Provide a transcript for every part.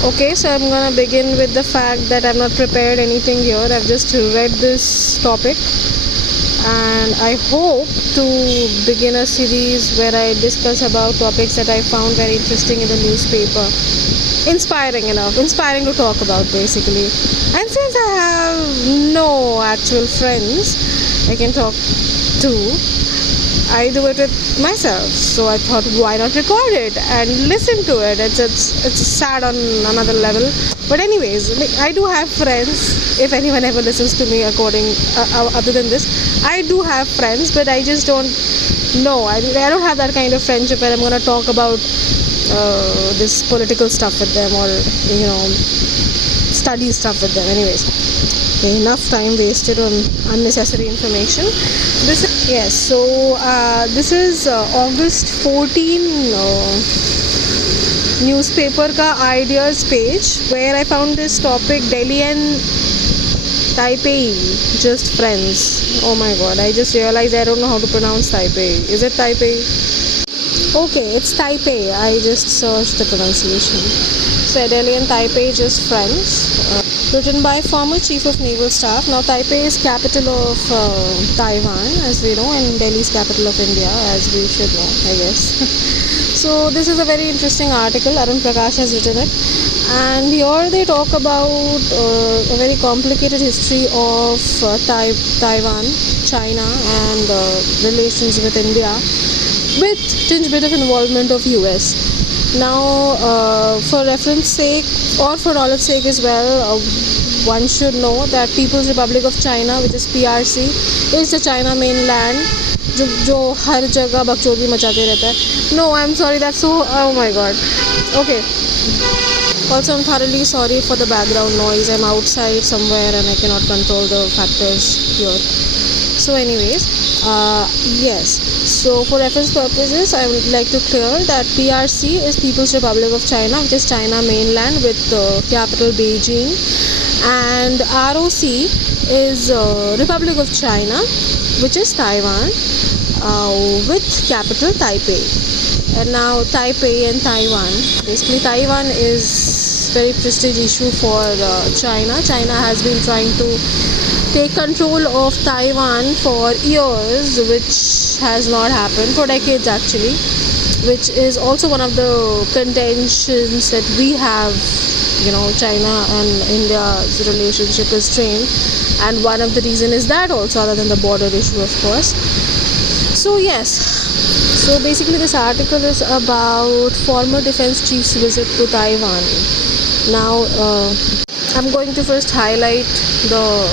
Okay, so I'm gonna begin with the fact that I've not prepared anything here. I've just read this topic, and I hope to begin a series where I discuss about topics that I found very interesting in the newspaper. Inspiring to talk about basically. And since I have no actual friends I can talk to, I do it with myself. So I thought, why not record it and listen to it? It's sad on another level. But anyways, I do have friends. If anyone ever listens to me, other than this, I do have friends, but I just don't know. I don't have that kind of friendship where I'm gonna talk about this political stuff with them, or study stuff with them. Anyways, enough time wasted on unnecessary information. This is August 14 newspaper ka ideas page, where I found this topic: Delhi and Taipei just friends. Oh my god, I just realized I don't know how to pronounce Taipei. Is it Taipei? Okay, it's Taipei. I just searched the pronunciation. So Delhi and Taipei just friends. Written by former Chief of Naval Staff. Now Taipei is capital of Taiwan, as we know, and Delhi is capital of India, as we should know, I guess. So this is a very interesting article. Arun Prakash has written it, and here they talk about a very complicated history of Taiwan, China, and relations with India, with tinge bit of involvement of US. Now, for reference sake or for knowledge sake as well, one should know that People's Republic of China, which is PRC, is the China mainland, जो हर जगह बकचोदी मचाते रहता है. No, I'm sorry, that's so, oh my god. Okay. Also, I'm thoroughly sorry for the background noise. I'm outside somewhere and I cannot control the factors here. So anyways, yes. So for reference purposes, I would like to clear that PRC is People's Republic of China, which is China mainland with capital Beijing, and ROC is Republic of China, which is Taiwan, with capital Taipei. And now Taipei and Taiwan. Basically, Taiwan is very prestigious issue for China. China has been trying to take control of Taiwan for years, which has not happened, for decades actually, which is also one of the contentions that we have. China and India's relationship is strained, and one of the reason is that also, other than the border issue, of course. So yes, so basically this article is about former defense chief's visit to Taiwan. Now I'm going to first highlight the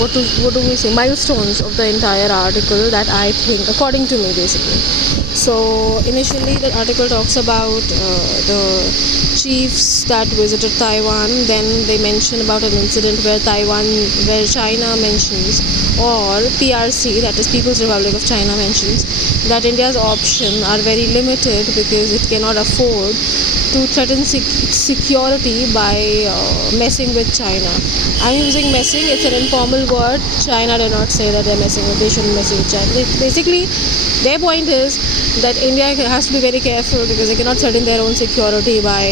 what do we say, milestones of the entire article that I think, according to me, basically. So initially the article talks about the chiefs that visited Taiwan. Then they mention about an incident where China mentions, or PRC, that is People's Republic of China, mentions that India's options are very limited because it cannot afford to threaten security by messing with China. I'm using messing, it's an informal word. China did not say that they shouldn't mess with China. Basically, their point is that India has to be very careful because they cannot threaten their own security by,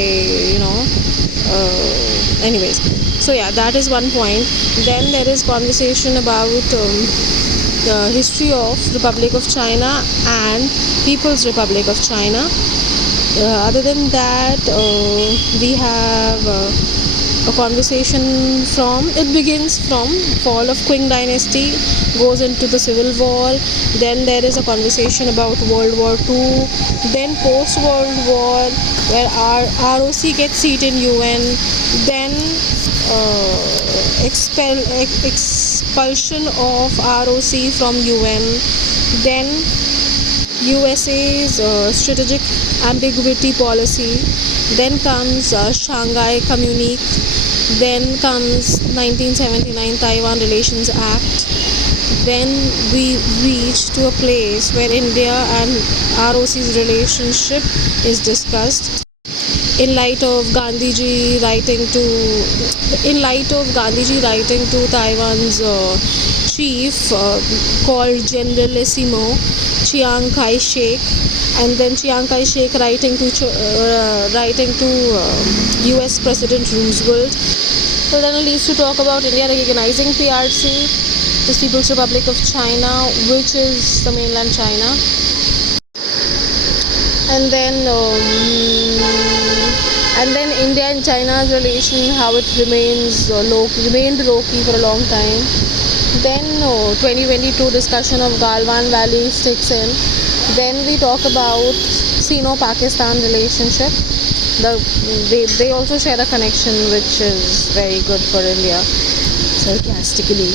anyways. So yeah, that is one point. Then there is conversation about the history of Republic of China and People's Republic of China. Other than that, we have a conversation it begins from fall of Qing dynasty, goes into the civil war. Then there is a conversation about World War II. Then post-World War, where our ROC gets seat in UN. Then expulsion of ROC from UN. Then USA's strategic ambiguity policy. Then comes Shanghai Communique. Then comes 1979 Taiwan Relations Act. Then we reach to a place where India and ROC's relationship is discussed. In light of Gandhiji writing to Taiwan's chief called Generalissimo Chiang Kai-shek, and then Chiang Kai-shek writing to U.S. President Roosevelt. So then it leads to talk about India recognizing PRC, the People's Republic of China, which is the mainland China, and then India and China's relation, how it remained low-key for a long time. Then 2022 discussion of Galwan Valley sticks in. Then we talk about Sino-Pakistan relationship. They also share a connection which is very good for India, sarcastically.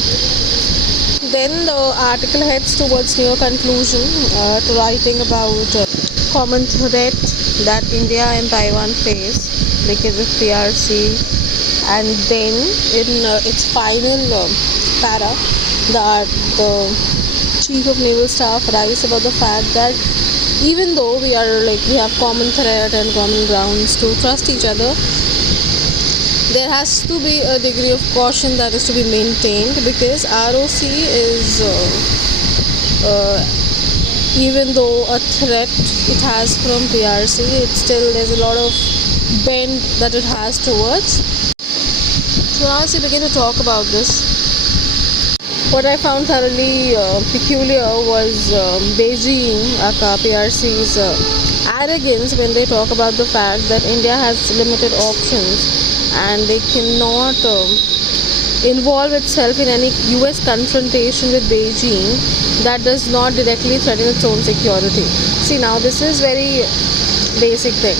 Then the article heads towards near conclusion, to writing about common threat that India and Taiwan face because of PRC, and then in its final para, the Chief of Naval Staff writes about the fact that even though we have common threat and common grounds to trust each other, there has to be a degree of caution that is to be maintained, because ROC is even though a threat it has from PRC, there's a lot of bend that it has towards. So now as we begin to talk about this, what I found thoroughly peculiar was Beijing, aka PRC's arrogance when they talk about the fact that India has limited options and they cannot involve itself in any US confrontation with Beijing that does not directly threaten its own security. See, now this is very basic thing.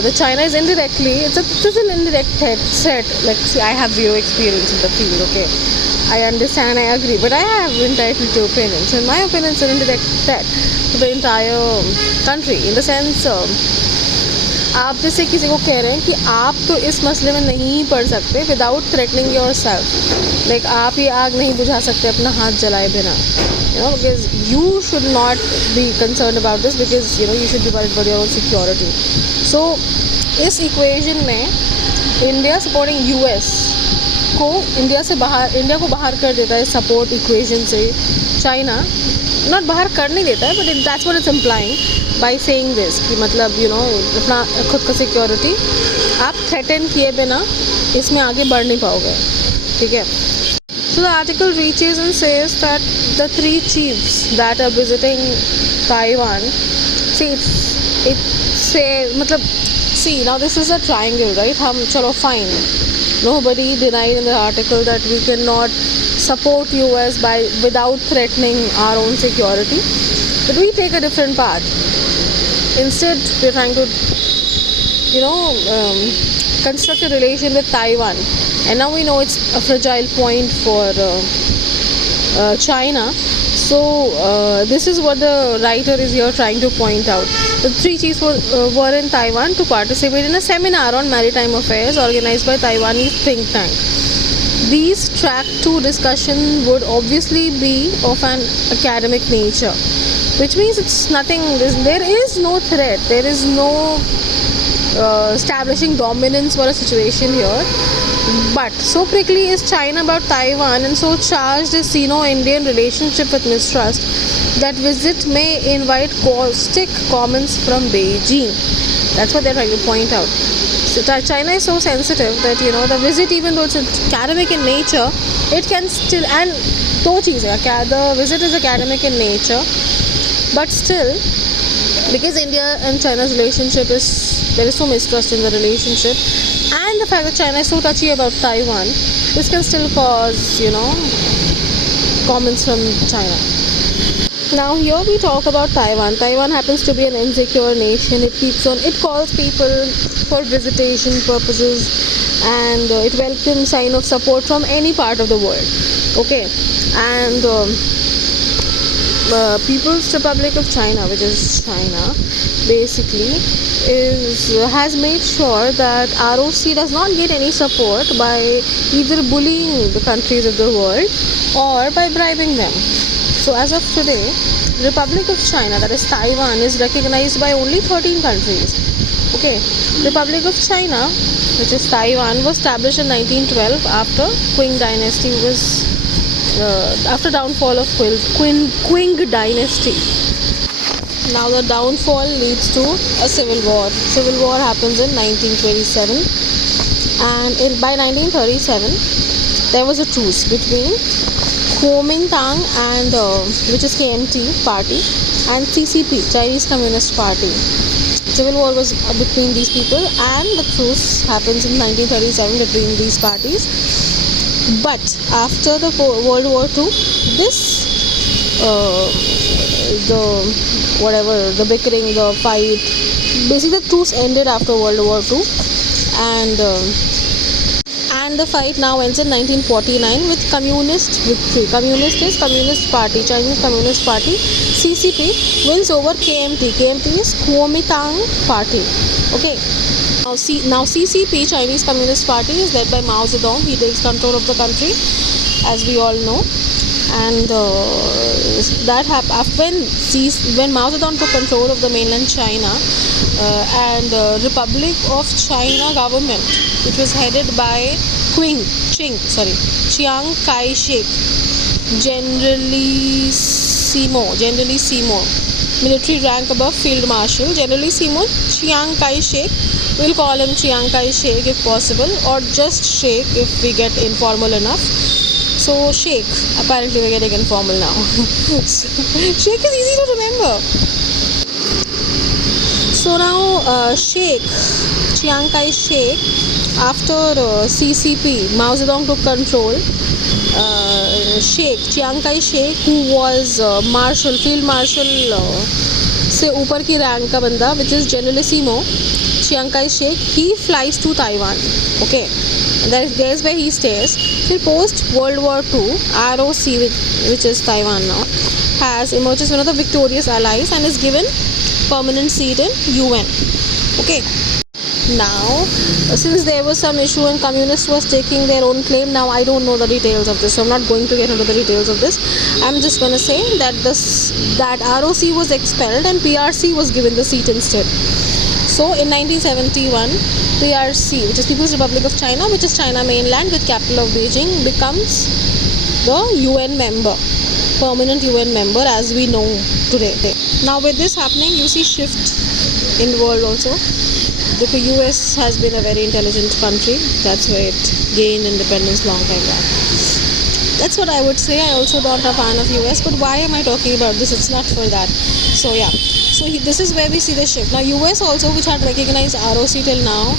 The China is indirectly, it's an indirect threat. Like, see, I have zero experience in the field, okay? I understand, I agree, but I have entitled to opinions. So in my opinion, it's an indirect threat to the entire country. In the sense, आप जैसे किसी को कह रहे हैं कि आप तो इस मसले में नहीं पड़ सकते without threatening your self, like आप ये आग नहीं बुझा सकते अपना हाथ जलाए बिना, because you should not be concerned about this, because you should be worried about your own security. So इस इक्वेशन में इंडिया सपोर्टिंग यूएस को इंडिया को बाहर कर देता है सपोर्ट इक्वेशन से. चाइना नॉट बाहर कर नहीं देता है, but that's what it's implying by saying this कि मतलब अपना खुद का सिक्योरिटी आप थ्रेटन किए बिना इसमें आगे बढ़ नहीं पाओगे. ठीक है. So the article reaches and says that the three chiefs that are visiting Taiwan, see now this is a triangle, right? Chalo, fine. Nobody denied in the article that we cannot support US without threatening our own security, but we take a different path. Instead, we're trying to construct a relation with Taiwan, and now we know it's a fragile point for China. So this is what the writer is here trying to point out. The three chiefs were in Taiwan to participate in a seminar on maritime affairs organized by Taiwanese think tank. These track 2 discussion would obviously be of an academic nature, which means it's nothing. There is no threat. There is no establishing dominance for a situation here. But so prickly is China about Taiwan, and so charged is Sino-Indian relationship with mistrust, that visit may invite caustic comments from Beijing. That's what they're trying to point out. So China is so sensitive that the visit, even though it's academic in nature, it can still, and the visit is academic in nature, but still, because India and China's relationship there is so mistrust in the relationship, and the fact that China is so touchy about Taiwan, this can still cause comments from China. Now here we talk about Taiwan. Taiwan happens to be an insecure nation. It calls people for visitation purposes, and it welcomes sign of support from any part of the world. Okay, and People's Republic of China, which is China, basically has made sure that ROC does not get any support by either bullying the countries of the world or by bribing them. So as of today, Republic of China, that is Taiwan, is recognized by only 13 countries. Okay, Republic of China, which is Taiwan, was established in 1912 after Qing dynasty was after downfall of Qing dynasty. Now the downfall leads to a civil war. Civil war happens in 1927, and by 1937 there was a truce between Kuomintang and which is KMT party and CCP, Chinese Communist Party. Civil war was between these people, and the truce happens in 1937 between these parties. But after the World War II, the bickering, the fight, basically the truce ended after World War II, and the fight now ends in 1949 with communist victory. Communist is Communist Party, Chinese Communist Party. CCP wins over KMT. KMT is Kuomintang Party. Okay. Now CCP, Chinese Communist Party, is led by Mao Zedong. He takes control of the country, as we all know. And that happened when Mao Zedong took control of the mainland China, and Republic of China government, which was headed by Chiang Kai-shek, Generalissimo, military rank above Field Marshal, Generalissimo Chiang Kai-shek. We'll call him Chiang Kai-shek if possible, or just Sheikh if we get informal enough. So Sheikh, apparently we're getting informal now. Sheikh is easy to remember. So now Chiang Kai-shek, after CCP, Mao Zedong took control. Chiang Kai-shek, who was Field Marshal से ऊपर की rank का बंदा, which is Generalissimo Chiang Kai-shek, he flies to Taiwan. Okay, there's where he stays. Till post World War II, ROC, which is Taiwan now, emerges one of the victorious allies and is given permanent seat in UN. Okay. Now, since there was some issue and communists was taking their own claim, now I don't know the details of this, so I'm not going to get into the details of this. I'm just going to say that that ROC was expelled and PRC was given the seat instead. So in 1971, PRC, which is People's Republic of China, which is China mainland with capital of Beijing, becomes the UN member, permanent UN member as we know today. Now with this happening, you see shift in the world also. The US has been a very intelligent country. That's why it gained independence long time back. That's what I would say. I also not a fan of US, but why am I talking about this? It's not for that. So yeah. So this is where we see the shift. Now US also, which had recognized ROC till now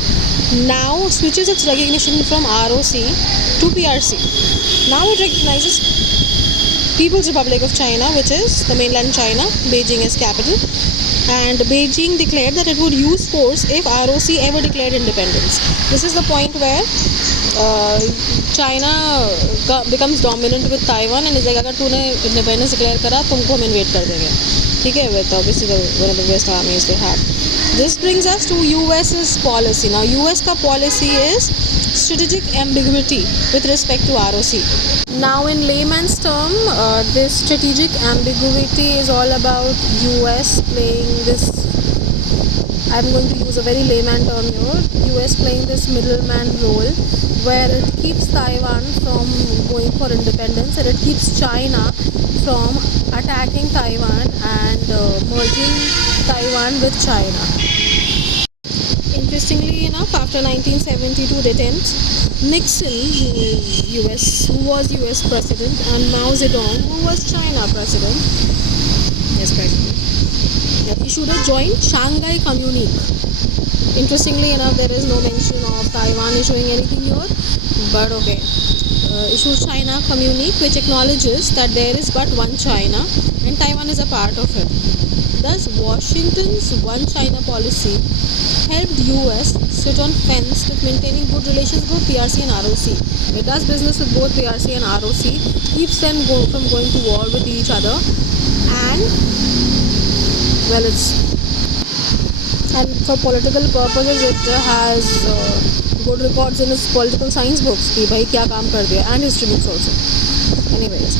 switches its recognition from ROC to PRC. Now it recognizes People's Republic of China, which is the mainland China. Beijing is capital. And Beijing declared that it would use force if ROC ever declared independence. This is the point where China becomes dominant with Taiwan and is like, अगर तूने independence declare करा, तुमको हम invade कर देंगे. ठीक है, with obviously one of the best armies they have. This brings us to US's policy. Now US का policy is strategic ambiguity with respect to ROC. Now in layman's term, this strategic ambiguity is all about US playing this, I'm going to use a very layman term here, US playing this middleman role where it keeps Taiwan from going for independence and it keeps China from attacking Taiwan and merging Taiwan with China. Interestingly enough, after 1972 detent, Nixon, who was US president, and Mao Zedong, who was China president, issued a joint Shanghai Communique. Interestingly enough, there is no mention of Taiwan issuing anything here, but okay. Issued China Communique, which acknowledges that there is but one China and Taiwan is a part of it. Thus, Washington's one China policy helped US sit on fence with maintaining good relations with PRC and ROC. It does business with both PRC and ROC, keeps them from going to war with each other, and and for political purposes it has good records in its political science books कि भाई क्या काम कर दिया, and history books also. Anyways,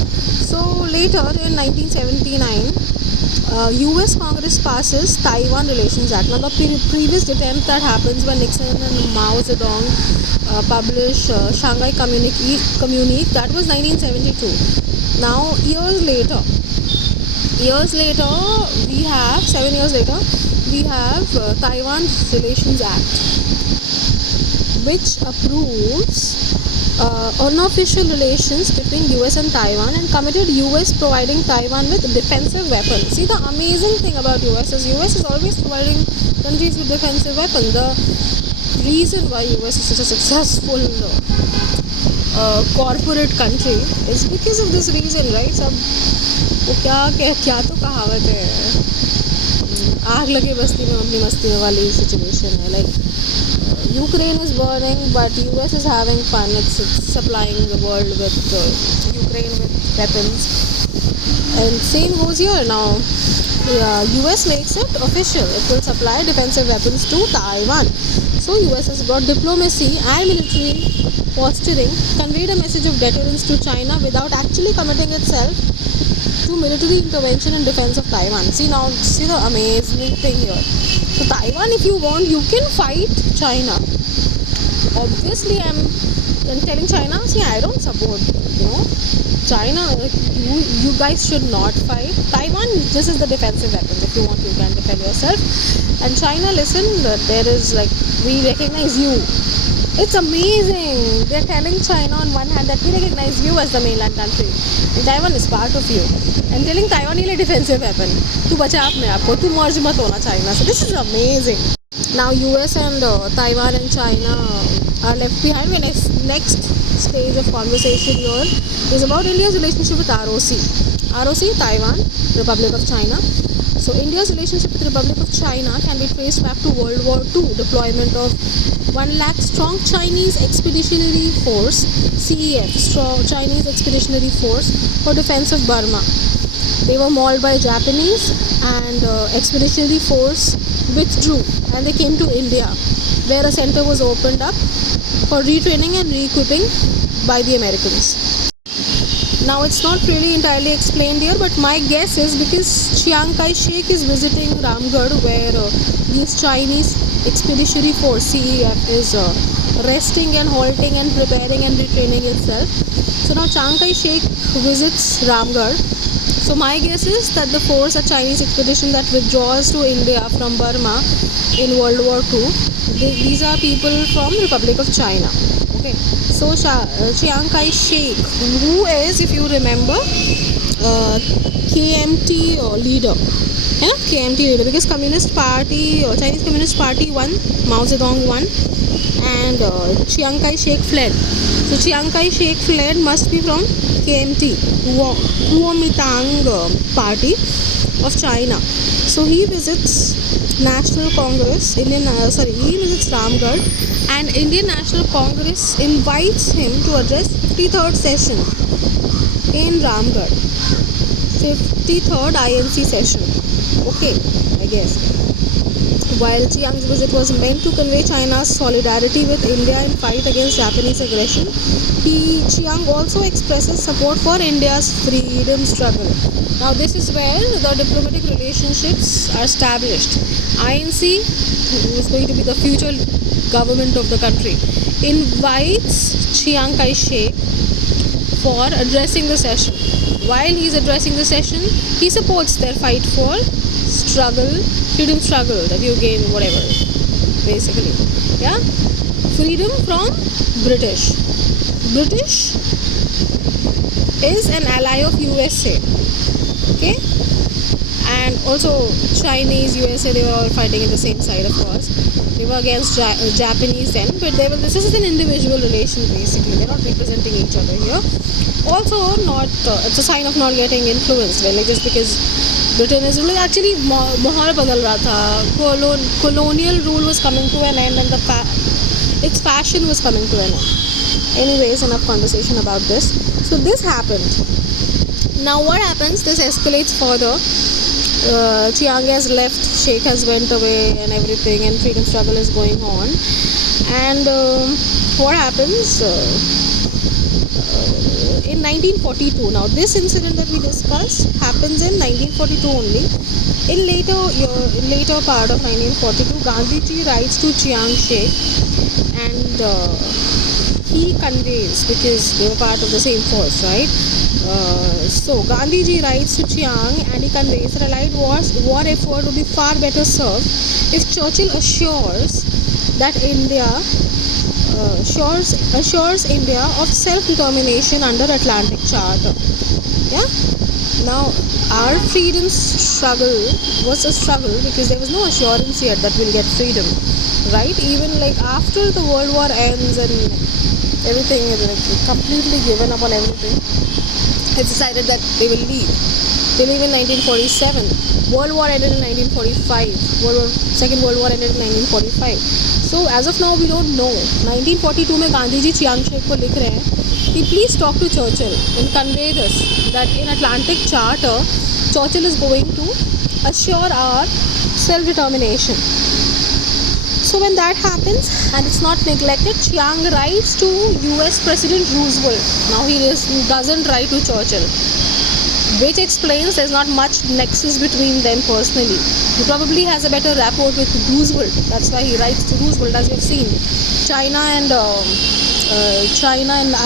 so later in 1979 US Congress passes Taiwan Relations Act. Now the previous attempt that happens when Nixon and Mao Zedong published Shanghai Communique, that was 1972. Now years later, we have 7 years later, we have Taiwan Relations Act, which approves unofficial relations between US and Taiwan and committed US providing Taiwan with defensive weapons. See, the amazing thing about US is always providing countries with defensive weapons. The reason why US is such a successful corporate country is because of this reason, right? सब वो क्या तो कहावत है, आग लगे बस्ती में अपनी मस्ती में वाली सिचुएशन है. Like Ukraine is burning, but US is having fun. It's supplying the world with Ukraine with weapons, and same goes here now. US makes it official. It will supply defensive weapons to Taiwan. So US has brought diplomacy and military posturing, conveyed a message of deterrence to China without actually committing itself to military intervention in defense of Taiwan. See the amazing thing here. So Taiwan, if you want, you can fight China. Obviously, I'm telling China, see, I don't support, China, you guys should not fight. Taiwan, this is the defensive weapons. If you want, you can defend yourself. And China, listen, there is we recognize you. It's amazing. They're telling China on one hand that we recognize you as the mainland country. And Taiwan is part of you. And telling Taiwan is a defensive weapon. Tu bacha apne aapko, tu merge mat hona China. So this is amazing. Now US and Taiwan and China are left behind. When next stage of conversation here is about India's relationship with ROC, Taiwan, Republic of China. So India's relationship with the Republic of China can be traced back to World War II, deployment of 1 lakh strong Chinese Expeditionary Force, CEF, strong Chinese Expeditionary Force, for defense of Burma. They were mauled by Japanese, and Expeditionary Force withdrew and they came to India, where a center was opened up for retraining and re-equipping by the Americans. Now it's not really entirely explained here, but my guess is because Chiang Kai-shek is visiting Ramgarh, where this Chinese Expeditionary Force CEF is resting and halting and preparing and retraining itself. So now Chiang Kai-shek visits Ramgarh. So my guess is that the force, a Chinese expedition that withdraws to India from Burma in World War II, these are people from Republic of China. Okay, so Chiang Kai-shek, who is, if you remember, KMT leader, KMT leader, because Communist Party, Chinese Communist Party won, Mao Zedong won, and Chiang Kai-shek fled. So Chiang Kai-shek fled must be from KMT, Kuomintang Party of China. So he visits National Congress, he visits Ramgarh, and Indian National Congress invites him to address 53rd session in Ramgarh. 53rd INC session. Okay, I guess. While Chiang's visit was meant to convey China's solidarity with India in fight against Japanese aggression, Chiang also expresses support for India's freedom struggle. Now this is where the diplomatic relationships are established. INC, who is going to be the future government of the country, invites Chiang Kai-shek for addressing the session. While he is addressing the session, he supports their fight for freedom struggle, that you gain whatever, basically. Yeah, freedom from British is an ally of USA. Okay, and also Chinese, USA, they were all fighting in the same side, of course. They were against Japanese then, but this is an individual relation, basically. They're not representing each other here. Also, it's a sign of not getting influenced. Well, just because Britain is ruling, actually माहौल बदल रहा था, colonial rule was coming to an end, and its fashion was coming to an end. Anyways, enough conversation about this. So this happened. Now what happens? This escalates further. Chiang has left, Sheikh has went away, and everything, and freedom struggle is going on. And what happens? in 1942. Now this incident that we discussed happens in 1942 only. In later part of 1942, Gandhiji writes to Chiang Shek, and he conveys, because they were part of the same force, right? So Gandhiji writes to Chiang and he conveys that Allied war effort would be far better served if Churchill assures India of self-determination under Atlantic Charter. Yeah. Now our freedom struggle was a struggle because there was no assurance yet that we'll get freedom, right? Even like after the World War ends and everything is like completely given up on everything, it's decided that they will leave. They leave in 1947. World War ended in 1945. Second World War ended in 1945. So as of now we don't know. 1942 में Gandhi ji Chiang shake को लिख रहे हैं कि please talk to Churchill and convey this, that in Atlantic Charter Churchill is going to assure our self-determination. So when that happens and it's not neglected, Chiang writes to US President Roosevelt. Now he doesn't write to Churchill, which explains there's not much nexus between them personally. He probably has a better rapport with Roosevelt. That's why he writes to Roosevelt. As you have seen, China and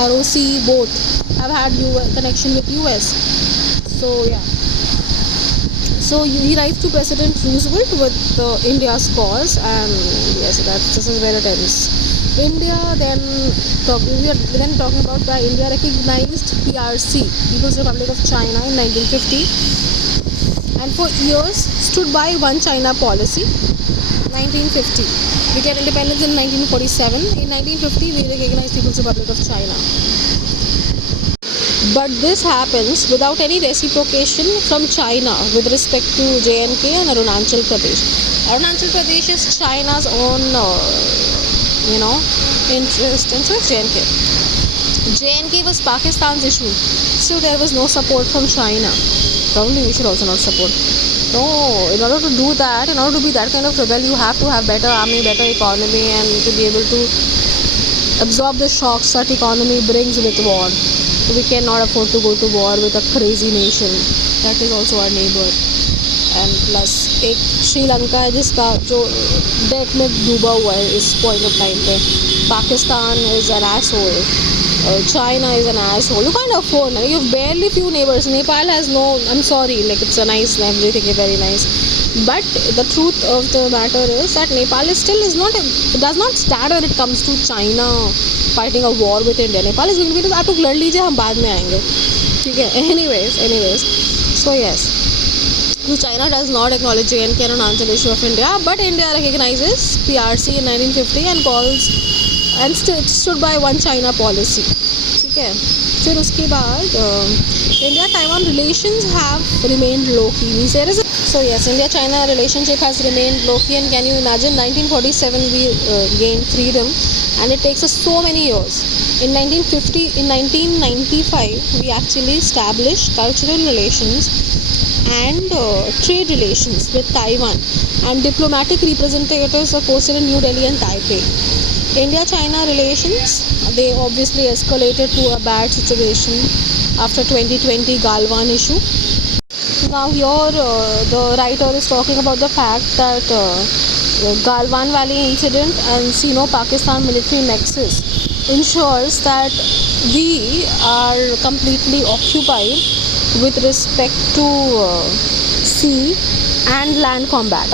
ROC both have had connection with US. So yeah. So he writes to President Roosevelt with India's cause, and yes, this is where it ends. We are then talking about why India recognized PRC, People's Republic of China, in 1950, and for years stood by One China policy. 1950, we get independence in 1947. In 1950, we recognize People's Republic of China. But this happens without any reciprocation from China with respect to JNK and Arunachal Pradesh. Arunachal Pradesh is China's own, interest, and so is JNK. JNK was Pakistan's issue, so there was no support from China. Probably we should also not support. No, in order to do that, in order to be that kind of rebel, you have to have better army, better economy, and to be able to absorb the shocks that economy brings with war. We cannot afford to go to war with a crazy nation that is also our neighbor. And plus एक श्रीलंका है जिसका जो date में डूबा हुआ है इस point of time पे. Pakistan is an asshole. China is an asshole. You can't afford. You have barely few neighbors. Nepal has no. I'm sorry. Like it's a nice, everything is very nice. But the truth of the matter is that Nepal does not stand when it comes to China fighting a war with India. Nepal is going to be आप लोग लड़ लीजिए हम बाद में आएंगे. ठीक है. Anyways. So yes. So China does not acknowledge JNK and Arunachal issue of India, but India recognizes PRC in 1950 and stood by One China policy. ठीक है. फिर उसके बाद India-Taiwan relations have remained low-key. Means there is so yes, India-China relationship has remained low-key, and can you imagine 1947 we gained freedom, and it takes us so many years. In 1995 we actually established cultural relations and trade relations with Taiwan, and diplomatic representatives are posted in New Delhi and Taipei. India-China relations, they obviously escalated to a bad situation after 2020 Galwan issue. Now here the writer is talking about the fact that Galwan Valley incident and Sino-Pakistan military nexus ensures that we are completely occupied with respect to sea and land combat.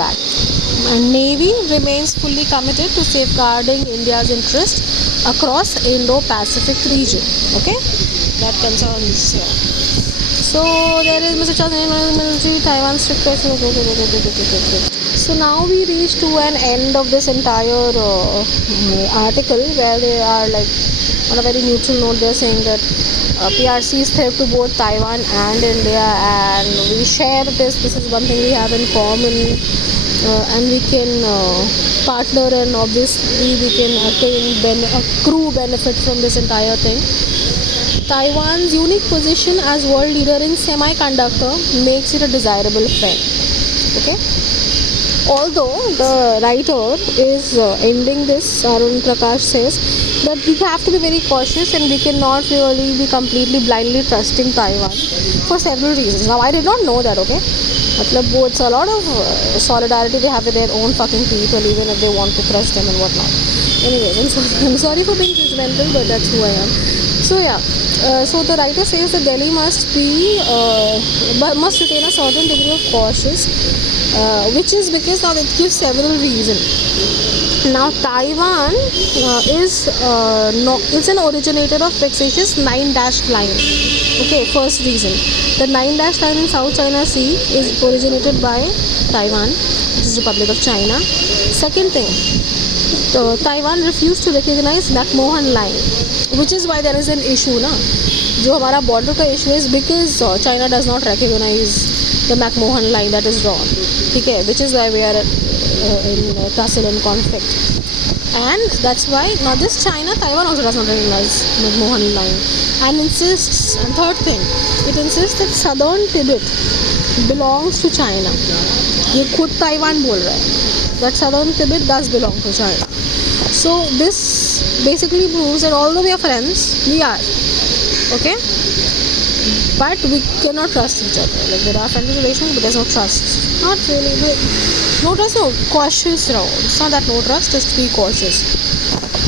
And Navy remains fully committed to safeguarding India's interest across Indo-Pacific region. Okay, that concerns here. So there is Mr. Chazan military Taiwan strict. So now we reach to an end of this entire article where they are like on a very neutral note. They are saying that PRC is threat to both Taiwan and India, and we share this. This is one thing we have in common. And we can partner, and obviously we can accrue benefit from this entire thing. Taiwan's unique position as world leader in semiconductor makes it a desirable friend. Okay. Although the writer is ending this, Arun Prakash says that we have to be very cautious and we cannot really be completely blindly trusting Taiwan for several reasons. Now, I did not know that, okay? Matlab, it's a lot of solidarity they have with their own fucking people, even if they want to crush them and whatnot. Anyways, I'm sorry for being judgmental, but that's who I am. So yeah, so the writer says that Delhi must must retain a certain degree of cautious, which is because now it gives several reasons. Now Taiwan is no, it's an originator of vexatious 9-dashed line. Okay, first reason, the 9-dashed line in South China Sea is originated by Taiwan, which is Republic of China. Second thing, Taiwan refused to recognize McMahon line, which is why there is an issue ना, जो हमारा border का issue is because China does not recognize the McMahon line, that is wrong, ठीक है, which is why we are in tussle and conflict. And that's why not just China, Taiwan also does not recognize McMahon line and insists, and third thing, it insists that southern Tibet belongs to China. ये खुद Taiwan बोल रहा है that southern Tibet does belong to China. So this basically proves that although we are friends, we are, okay, but we cannot trust each other. Like there are friendly relations, but there's no trust. Not really. No trust, no, cautious now. It's not that no trust, just be cautious.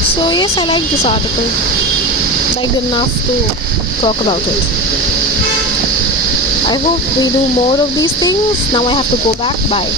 So yes, I like this article. Liked enough to talk about it. I hope we do more of these things. Now I have to go back. Bye.